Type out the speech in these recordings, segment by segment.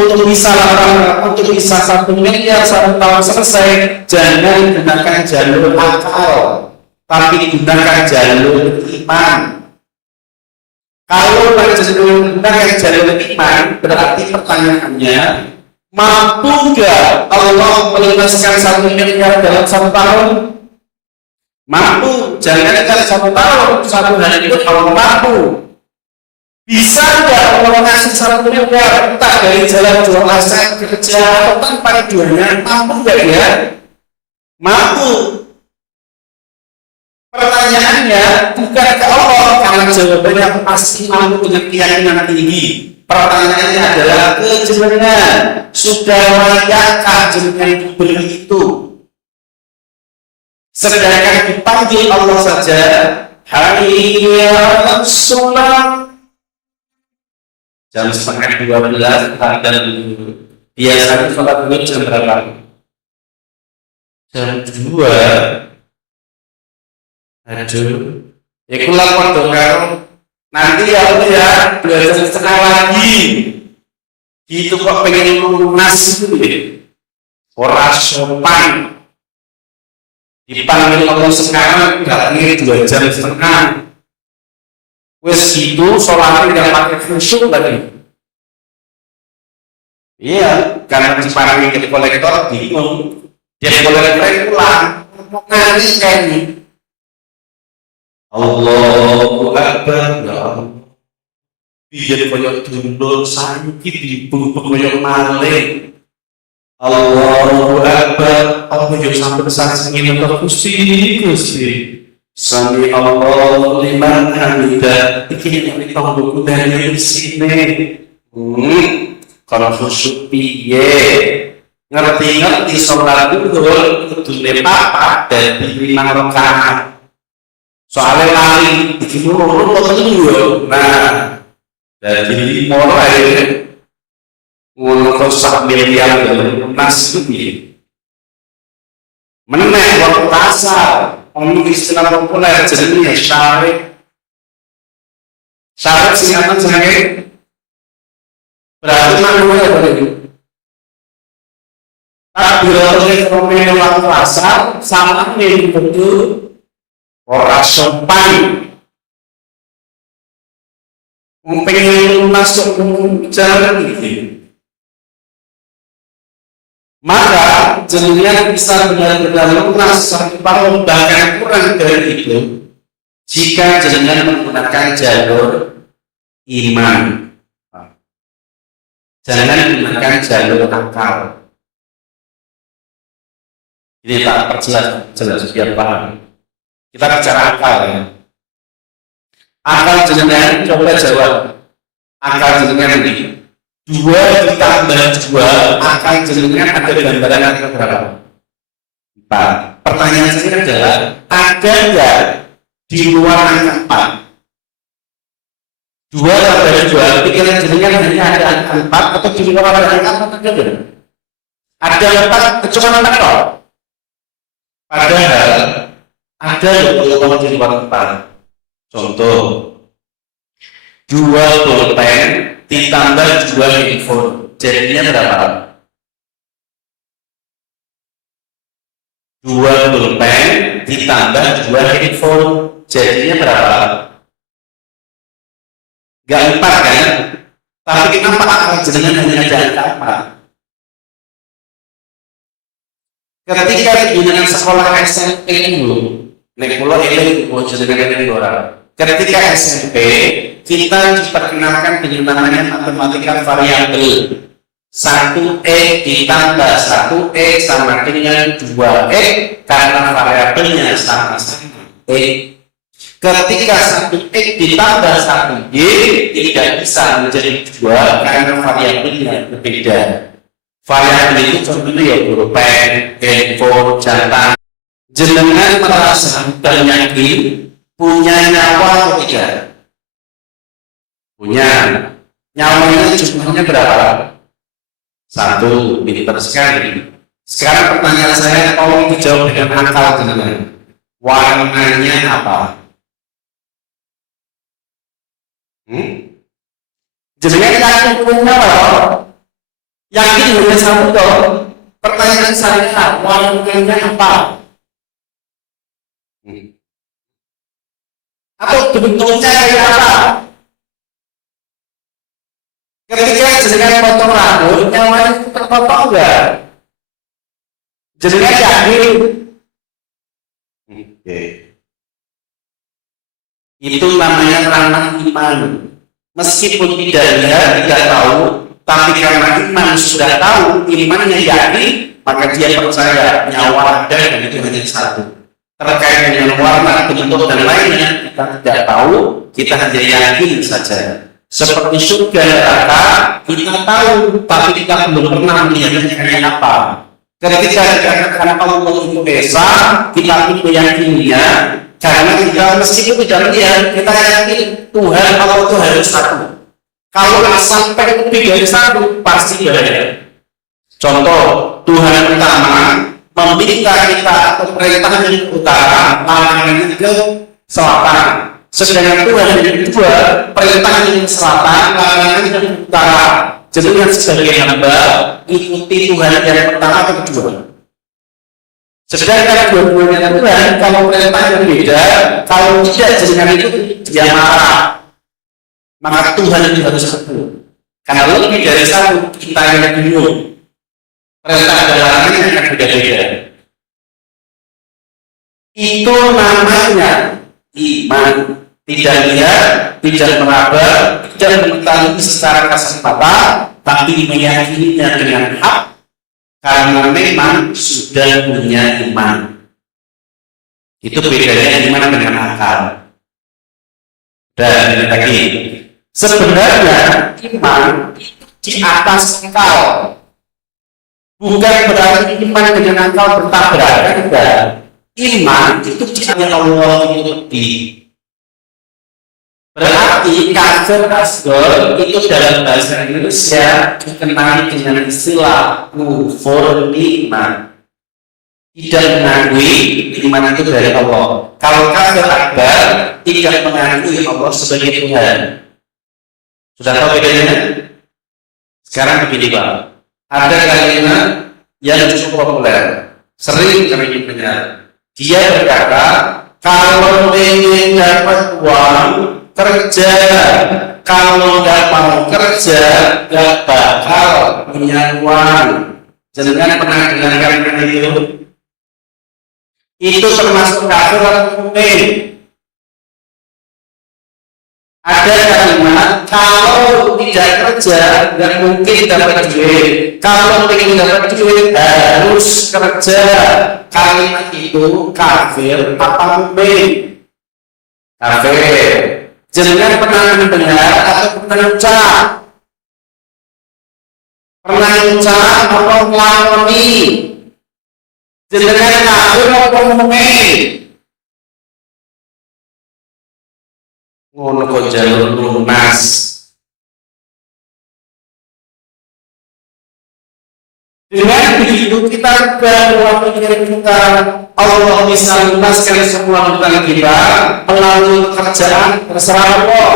untuk bisa 1 miliar 1 tahun selesai, jangan gunakan jalur akal, tapi gunakan jalur iman. Kalau menggunakan jalur iman, berarti pertanyaannya, mampu nggak Allah melunaskan 1 miliar dalam 1 tahun? Mampu. Jangan kan 1 tahun, 1 hari itu Allah mampu. Bisa nggak Allah ngasih 1 miliar, entah dari jalan jual aset, kerja, atau tanpa keduanya? Mampu nggak ya? Mampu. Pertanyaannya bukan ke Allah, karena jawabannya pasti mampu dengan keyakinan tinggi. Pertanyaannya adalah kejenengan, sudah layakkah jenengan diberi itu? Sedangkan dipanggil Allah saja, hayya 'alas shalah, jam 11:30 dan biasanya sholat dulu jam berapa? Jam 2. Aduh, iku lapor dong karo nanti ya 2 jam setengah lagi. Gitu kok pengen lunas itu ya. Ora sopan. Dipanggil Allah sekarang datangnya 2 jam setengah. Wes itu sholatnya nggak pakai khusyuk lagi. Iya, karena dipanggil ke kolektor bingung. Dia kolektor pulang, nanti kayak ini. Allahu Akbar, ya Allah. Biar koyok dundul sakit di bungkuk koyok maling. Allahu Akbar, Allah yang sampai saat ingin untuk Gusti. Sami Allahu liman hamidah. Iki yang ditunggu dari sini. Kalau khusyuk piye? Ngerti sholat duhur kudune papat dadi 5 rakaat. Soalnya lari di dulu yo. Nah, jadi mulai ngono kok 1 miliar lunas iki. Meneh waktu pasar, omong istilah populer jenenge syarik. Syarik singkatan jenenge berarti namanya apa itu? Tapi oleh fenomena waktu pasar sama nih betul. Ora sopan. Pengen masuk jalan ini. Maka jenengan bisa benar-benar lunas 1 tahun bahkan kurang dari itu jika jenengan menggunakan jalur iman. Jangan menggunakan jalur akal. Ini tak perjelas biar paham. Kita bicara akal ya. Akal jenengan coba jawab. Akal jenengan ini 2 ditambah 2, akal jenengan ada gambaran angka berapa? 4. Pertanyaan saya adalah, ada nggak di luar angka 4? 2 tambah 2, pikiran jenengan hanya ada angka 4 atau di luar ada angka 4 ada? Ada 4 kecuali 4 kok. Padahal ada yang di luar 4. Contoh, 2 pulpen ditambah 2 handphone, jadinya berapa? 2 pulpen ditambah 2 handphone, jadinya berapa? Gak 4 kan? Tapi kenapa akal jenengan hanya ada angka 4? Ketika jenengan sekolah SMP dulu, nek kula eling mau jenengan eling ora. Ketika SMP kita diperkenalkan dengan namanya matematika variabel. 1E ditambah 1E sama dengan 2E karena variabelnya sama-sama E. Ketika 1E ditambah 1Y tidak bisa menjadi 2 karena variabelnya berbeda. Variabel itu contohnya ya pulpen, handphone, jantan. Jenengan merasa dan yakin punya nyawa atau tidak? Punya. Nyawanya jumlahnya berapa? 1, pintar sekali. Sekarang pertanyaan saya, tolong dijawab dengan akal jenengan. Warnanya apa? Jenengan yakin punya nyawa? Yakin hanya satu dong. Pertanyaan saya, warnanya apa? Atau bentuknya kayak apa? Ketika jenengan potong rambut, nyawanya terpotong enggak? Jenengan yakin? Itu namanya ranah iman. Meskipun tidak lihat, tidak tahu, tapi karena iman sudah tahu, imannya yakin, maka dia percaya nyawa ada dan itu hanya satu. Terkait dengan warna, bentuk dan lainnya kita tidak tahu, kita hanya yakin saja. Seperti surga neraka kita tahu, tapi kita belum pernah melihatnya kayak apa. Ketika dikatakan Allah itu esa, kita meyakininya. Karena kita meskipun tidak melihat, kita yakin Tuhan Allah itu harus satu. Kalau sampai lebih dari satu, pasti berbeda. Contoh, Tuhan pertama meminta kita atau perintahnya ke utara, larangannya ke selatan. Sedangkan Tuhan yang kedua, perintahnya ke selatan, larangannya ke utara. Jadi sebagai hamba, ikuti Tuhan yang pertama atau kedua. Sedangkan dua-duanya Tuhan, kalau perintahnya beda, kalau tidak jangan itu dia marah. Maka Tuhan itu harus satu. Karena lebih dari satu, kita yang bingung. Perintah dan larangannya akan beda-beda. Itu namanya iman. Tidak lihat, tidak meraba, tidak mengetahui secara kasat mata, tapi meyakininya dengan hak. Karena memang sudah punya iman. Itu bedanya iman dengan akal. Dan lagi, sebenarnya iman di atas akal. Bukan berarti iman dengan akal bertabrakan, enggak. Iman itu di Allah itu lebih. Berarti kafir asghar itu dalam bahasa Indonesia dikenali dengan istilah kufur nikmat. Tidak mengakui iman itu dari Allah. Kalau kafir akbar tidak mengakui Allah sebagai Tuhan. Sudah tahu bedanya? Sekarang begini Pak. Ada kalimat yang cukup populer, sering kami dengar. Dia berkata, kalau ingin dapat uang kerja, kalau nggak mau kerja nggak bakal punya uang. Jangan pernah dengarkan itu. Itu termasuk kafir atau mukmin. Ada kalimat kalau tidak kerja nggak mungkin dapat duit. Kalau ingin dapat duit harus kerja. Kalimat itu kafir apa mukmin? Kafir. Jangan pernah mendengar atau pernah ucap. Pernah ucap atau melakoni. Jangan kafir atau mukmin. Ngono kok jalur lunas. Dengan begitu kita bahwa pikiran kita Allah bisa lunaskan semua hutang kita melalui pekerjaan terserah Allah.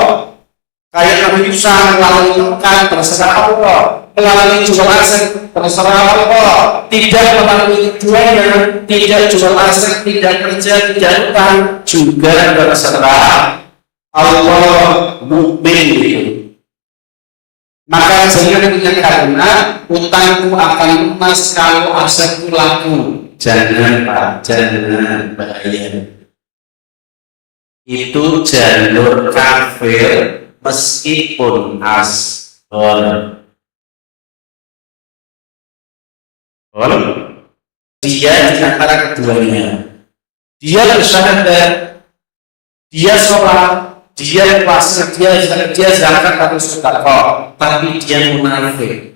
Kayak Nabi Musa melalui Mekah terserah Allah, melalui jual aset terserah Allah. Tidak melalui keduanya, tidak jual aset, tidak kerja, tidak hutang juga terserah Allah. Mukmin itu. Maka jangan punya kalimat utangku akan lunas kalau asetku laku. Jangan Pak, jangan, bahaya. Itu jalur kafir meskipun asghar. Dia di antara keduanya. Dia bersyahadat, dia sholat, dia puasa, dia zakat atau sedekah, tapi dia munafik.